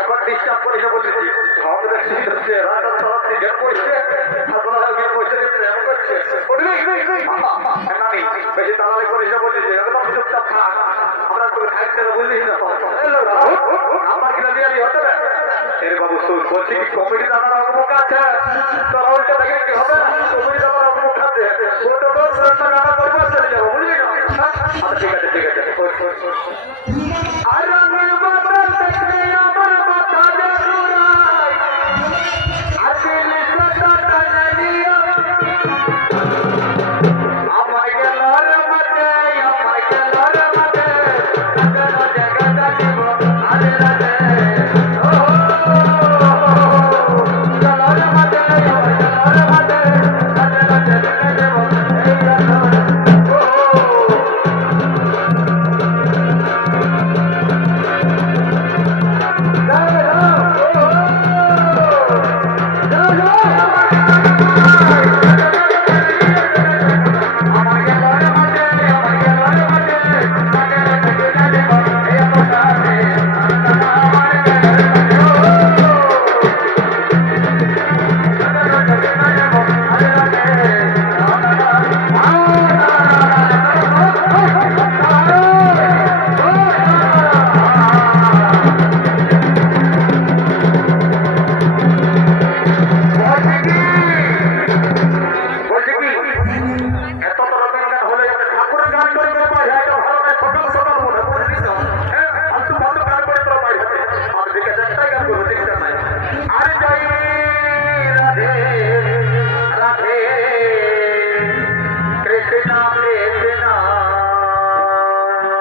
এখন ডিস্টার্ব করেছে বলেছি আমাদের হচ্ছে রাজার তরফ থেকে পয়সা আপনারা পয়সা দিয়ে প্রেম করছে বেশি দালালি করেছে বলেছে একদম চুপচাপ থাক আমরা তোকে খাইতে বুঝলিস না আমার কিনা দিয়ে হতে না এর বাবু বলছি কি কমিটি দাদার অঙ্ক আছে তোর ওইটা দেখে কি হবে কমিটি দাদার অঙ্ক আছে ওটা তো রান্না করবো চলে যাবো বুঝলি না ঠিক আছে ঠিক আছে আর